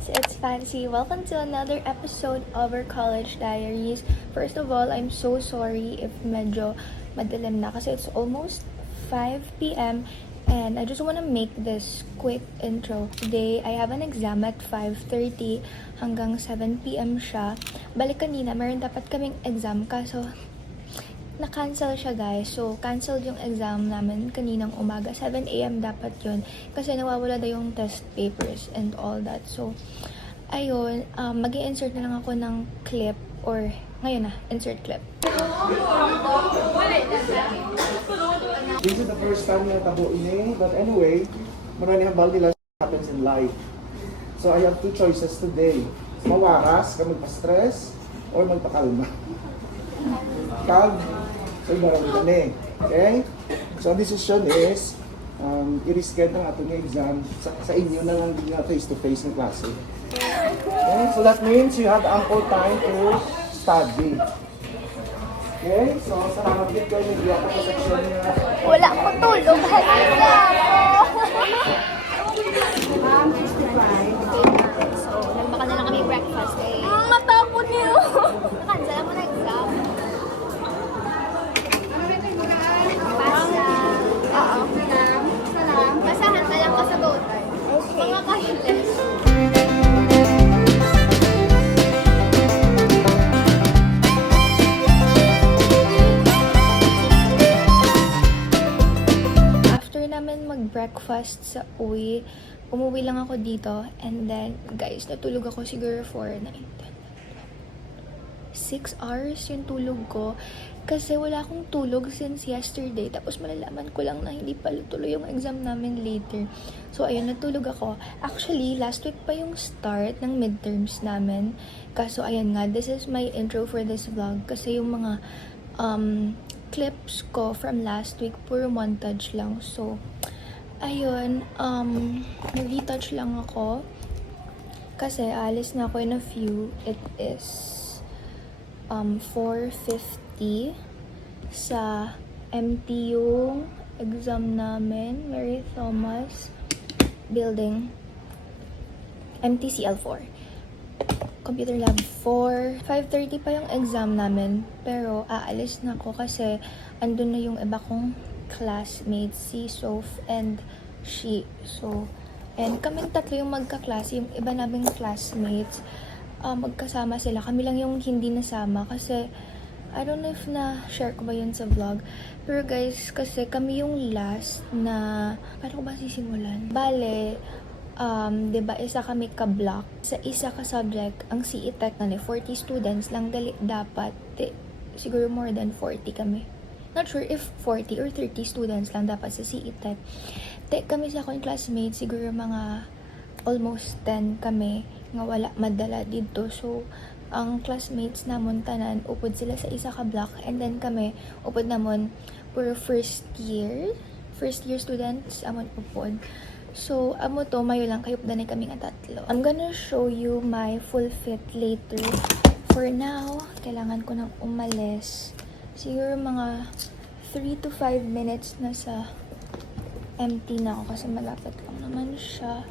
guys, it's Fancy. Welcome to another episode of our College Diaries. First of all, I'm so sorry if medyo madilim na kasi it's almost 5 p.m. and I just want to make this quick intro. Today, I have an exam at 5:30 hanggang 7 p.m. siya. Balik kanina, meron dapat kaming exam kaso na-cancel siya guys. So, canceled yung exam namin kaninang umaga. 7 a.m. dapat yun. Kasi nawawala na yung test papers and all that. So, ayun. Mag-i-insert na lang ako ng clip or ngayon na, insert clip. This is the first time na tabo ini. But anyway, marami ang nila happens in life. So, I have two choices today. Mawaras, ka magpa-stress, or magpakalma. So, ibarang kami. Okay? So, ang decision is, i-reschedule ang atong exam sa inyo na lang din na face-to-face ng klase. Okay? So, that means you have ample time to study. Okay? So, salamat din kayo. Hindi ako sa section niya. Wala akong tulog. Halika ako. So, nagbaka na lang kami breakfast eh. Matapon niyo. Nakansala mo na exam. Basahan na lang ko sa boat. Okay. Mga cashless. After namin mag-breakfast sa uwi, umuwi lang ako dito. And then, guys, natulog ako siguro for 6 hours yung tulog ko. Kasi wala akong tulog since yesterday. Tapos malalaman ko lang na hindi pala tuloy yung exam namin later. So, ayun, natulog ako. Actually, last week pa yung start ng midterms namin. Kaso, ayun nga, this is my intro for this vlog. Kasi yung mga clips ko from last week, puro montage lang. So, ayun, nag-retouch lang ako. Kasi, alis na ako in a few. It is 4:50 sa MT yung exam namin, Mary Thomas Building, MTCL4. Computer Lab 4. 5:30 pa yung exam namin, pero aalis na ako kasi andun na yung iba kong classmates, si Soph and she. So, and kaming tatlo yung magkaklase, yung iba naming classmates, magkasama sila. Kami lang yung hindi nasama kasi I don't know if na-share ko ba yun sa vlog. Pero guys, kasi kami yung last na paano ko ba sisimulan? Bale, diba, isa kami ka-block. Sa isa ka subject, ang CE Tech na 40 students lang dapat. Siguro more than 40 kami. Not sure if 40 or 30 students lang dapat sa CE Tech. Kami sa akong classmates, siguro mga almost 10 kami nga wala madala dito. So, ang classmates namon tanan, upod sila sa isa ka block. And then kami, upod namon, puro first year students, amon upod. So, amo to, mayo lang, kayop danay kami nga tatlo. I'm gonna show you my full fit later. For now, kailangan ko nang umalis. Siguro mga 3 to 5 minutes na sa MT na ako kasi malapit lang naman siya.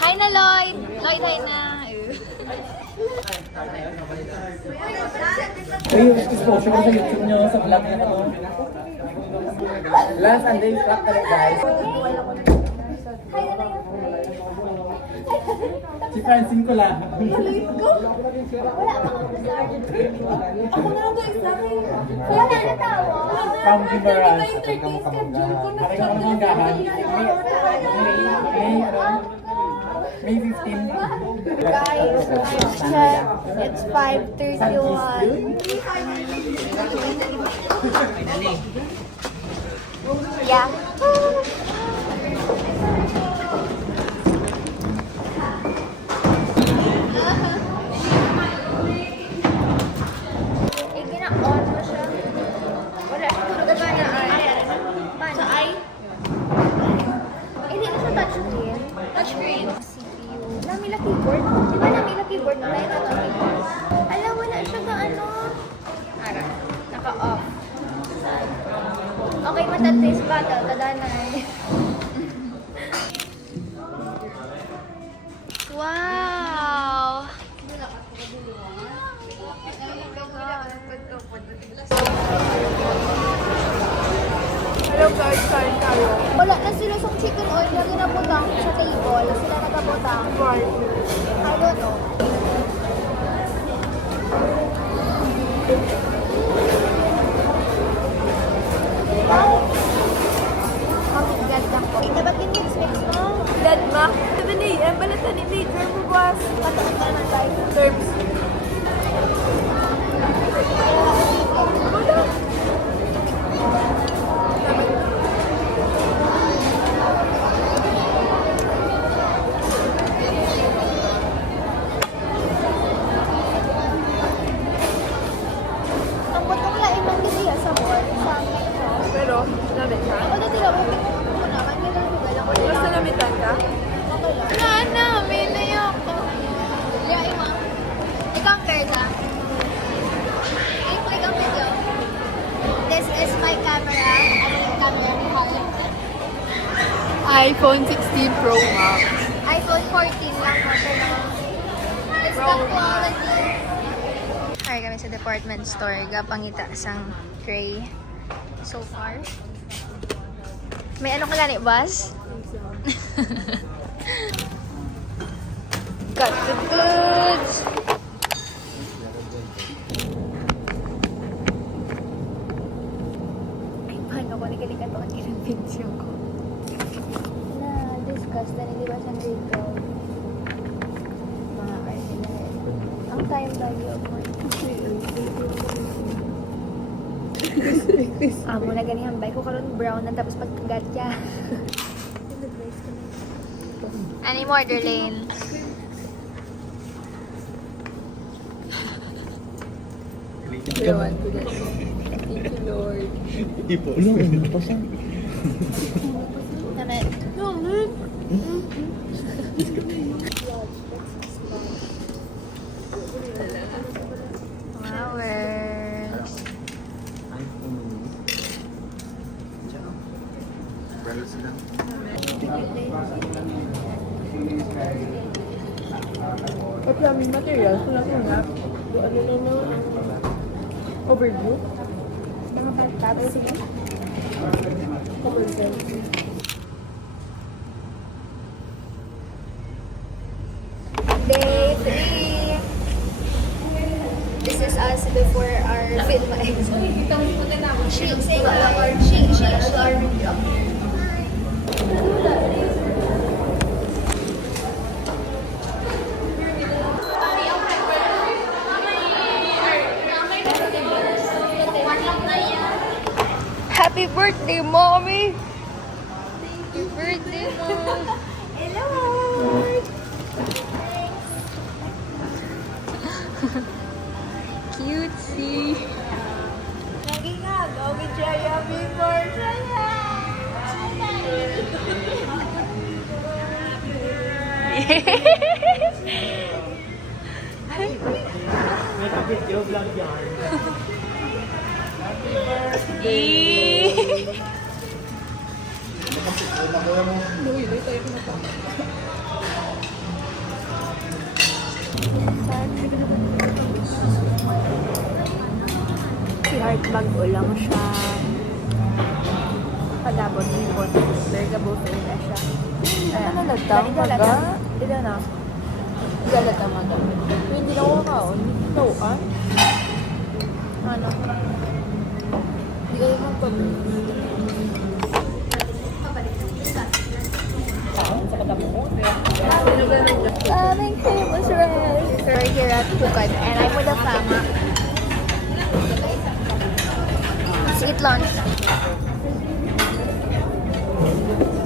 Hi na, Lloyd! Lloyd, hi na! Ayun, exposure ko sa YouTube nyo, sa vlog nyo na to. Last Sunday, vlog ka lang guys. Si Francine ko lang. Ako na lang guys, wala na tawa. From Gimaras. Aking ka mga gahan. May 15. Guys, check. It's 5:31. Yeah. Gina-on mo siya. Wala siya tulog na paano? Sa ay? Hindi na siya touchscreen. Touchscreen. CPU. Namila keyboard. Di ba namila keyboard? Wala na keyboard. Alam mo na Okay, matatis bata, tadanay. Wow! Hello guys, kain tayo. Wala na sila sa chicken oil na ginabutang sa table. Sila nagabutang. Why? I don't know. Ang ganda ko. Dapat yung mix-mix mo. Dead ma. 7 a.m. Balatan ni Major mo boss. Pataan ka naman tayo. Terms. Wala. Ang butong lain man din siya sa board. Sa amin siya. Pero, namit ka? O, dati lang. Huwag mo naman. May lang lang. Basta namitan ka? Okay lang. Wala na. May nayak ko. Liay mo. Ikaw, Kerza. Ikaw video. This is my camera. Ano yung camera ni Helen? iPhone 16 Pro Max. iPhone 14 lang mo. It's the quality. Hi kami sa department store. Gapangita sang gray so far. May ano ka gani, boss? Got the goods! Ay, paano ko nagkalikan ko ang video ko? Na-discuss na hindi ba sa dito? Mga arsenal. Ang time value of money. Amo na ganyan bay ko karon brown na tapos pagkagat ya. Any more, Darlene? Ewan ko na. Thank you, Lord. Naman. Flowers. At maraming materials. Wala ko nga. Ano na no? Overview? Overview. Day 3. This is us before our film exam. She, say bye. She. Happy birthday, mommy! Happy birthday, mom! Hello! Cutesy! Lagi nga, gawin siya yung before siya! Video vlog yan. Si Heart mag-ulang siya. Pagabot ni Bot. Bergabo fail na siya. Ano nagtang maga? Dila na. Galat ang maga. Hindi na ako kaon. Tawaan. Ano? Hindi kayo magpapit. Aming famous rice. We're here at Bukad and I'm with the fama. Let's eat lunch.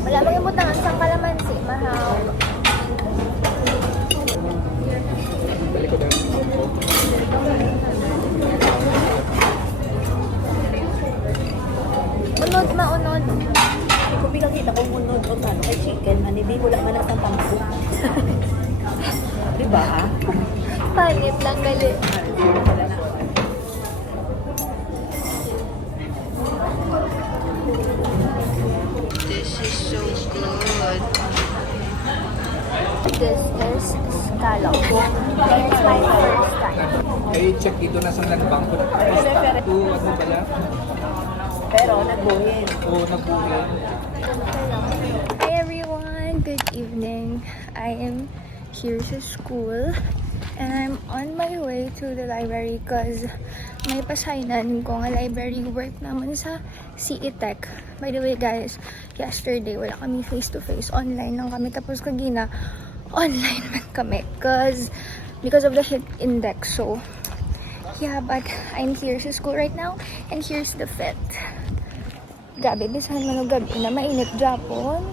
Wala mga butangan sa kalamansi. Mahaw. Unod maunod. Kung pinakita ko munod o ano, kay chicken, hindi mo lang manas ng tampo. Diba? Panit lang gali. This is scallop. It's my first time. Ay, check dito na sa nagbangko. Ito, ano pala? Pero nagbuhin. Oo, nagbuhin. Hi everyone, good evening. I am here sa school and I'm on my way to the library because may pasainan ko nga library work naman sa CE Tech. By the way guys, yesterday wala kami face-to-face. Online lang kami. Tapos kagina, online man kami because of the heat index. So, yeah, but I'm here sa school right now and here's the fit. Gabi, bisahan man og gabi na mainit Japon.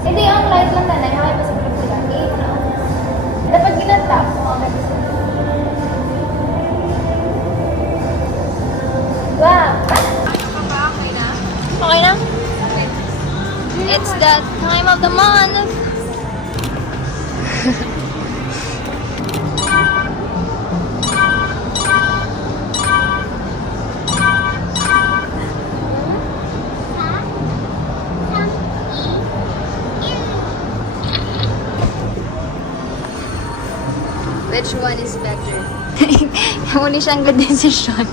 Hindi, ang light lang tanay. Makay pa sa vlog sila. Dapat ginatap. Wow! Okay na? It's the time of the month. Which one is better? Huli siyang good decision.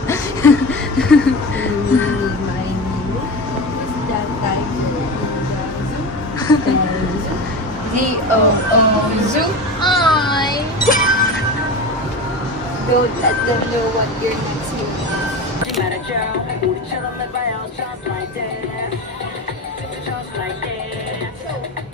Z-O-O-Zoo. Hi! Don't let them know what your next move is. Just like that.